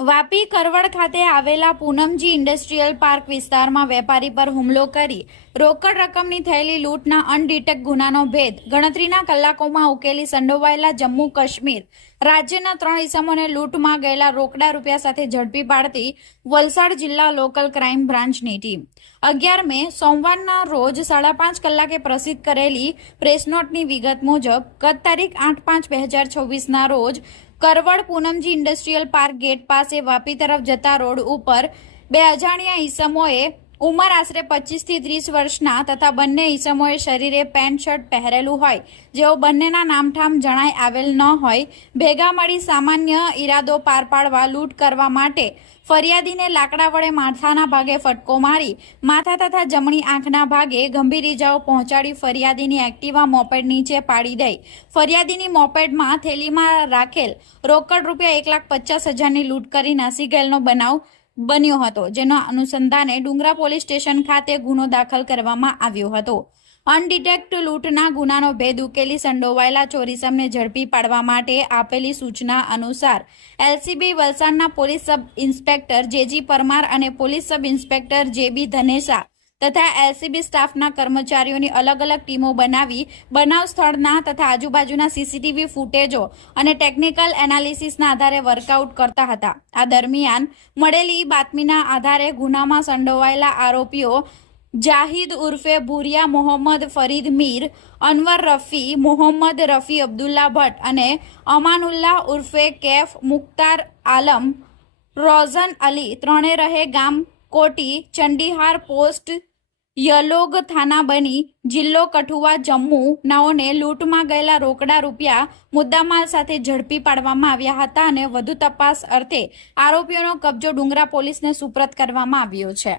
વાપી કરવડ ખાતે આવેલા Poonamji industrial park વિસ્તારમાં વેપારી પર હુમલો કરી રોકડ રકમની થયેલી લૂંટના અનડિટેક્ટ ગુનાનો ભેદ ગણતરીના કલાકોમાં ઉકેલી સંડોવાયેલા જમ્મુ કાશ્મીર રાજ્યના 3 ઇસમોને લૂંટમાં ગયેલા રોકડા રૂપિયા સાથે ઝડપી પાડતી વલસાડ જિલ્લા લોકલ ક્રાઇમ બ્રાન્ચની ટીમ 11 મે સોમવારના રોજ 5:30 કલાકે પ્રસિદ્ધ કરેલી પ્રેસનોટની વિગત મુજબ ગત તારીખ 8/5/2026ના રોજ કરવડ પૂનમજી ઇન્ડસ્ટ્રીયલ પાર્ક ગેટ પાસે વાપી તરફ જતા રોડ ઉપર 2 અજાણ્યા ઈસમોએ ઉંમર આશરે 25 થી 30 વર્ષના તથા બંને ઈસમોએ શરીરે પેન્ટ શર્ટ પહેરેલું હોય જેઓ બંનેના નામઠામ જણાઈ આવેલ ન હોય ભેગા મળી સામાન્ય ઈરાદો પાર પાડવા લૂંટ કરવા માટે ફરિયાદીને લાકડા વડે માથાના ભાગે ફટકો મારી માથા તથા જમણી આંખના ભાગે ગંભીર ઇજાઓ પહોંચાડી ફરિયાદીની એક્ટિવા મોપેડ નીચે પાડી દઈ ફરિયાદીની મોપેડમાં થેલીમાં રાખેલ રોકડ રૂપિયા 1,50,000ની લૂંટ કરી નાસી ગયેલનો બનાવ બન્યો હતો, જેના અનુસંધાને ડુંગરા પોલીસ સ્ટેશન ખાતે ગુનો દાખલ કરવામાં આવ્યો હતો. અનડિટેક્ટ લૂંટના ગુનાનો ભેદ ઉકેલી સંડોવાયેલા ચોરીસમને ઝડપી પાડવા માટે આપેલી સૂચના અનુસાર એલસીબી વલસાડના police sub inspector JG Parmar અને પોલીસ સબ ઇન્સ્પેક્ટર જેબી ધનેસા તથા એલસીબી સ્ટાફના કર્મચારીઓની અલગ અલગ ટીમો બનાવી બનાવ સ્થળના તથા આજુબાજુના સીસીટીવી ફૂટેજો અને ટેકનિકલ એનાલિસિસના આધારે વર્કઆઉટ કરતા હતા. આ દરમિયાન મળેલી બાતમીના આધારે ગુનામાં સંડોવાયેલા આરોપીઓ જાહિદ ઉર્ફે ભુરિયા મોહમ્મદ ફરીદ મીર, અનવર રફી, મોહમ્મદ રફી અબ્દુલ્લા ભટ્ટ અને અમાનુલ્લાહ ઉર્ફે કેફ મુખ્તાર આલમ, રોઝન અલી ત્રણે રહે ગામ કોટી, ચંડીહાર પોસ્ટ, યલોગ થાના બની, જિલ્લો કઠુઆ, જમ્મુ નાઓને લૂંટમાં ગયેલા રોકડા રૂપિયા મુદ્દામાલ સાથે ઝડપી પાડવામાં આવ્યા હતા અને વધુ તપાસ અર્થે આરોપીઓનો કબજો ડુંગરા પોલીસને સુપ્રત કરવામાં આવ્યો છે.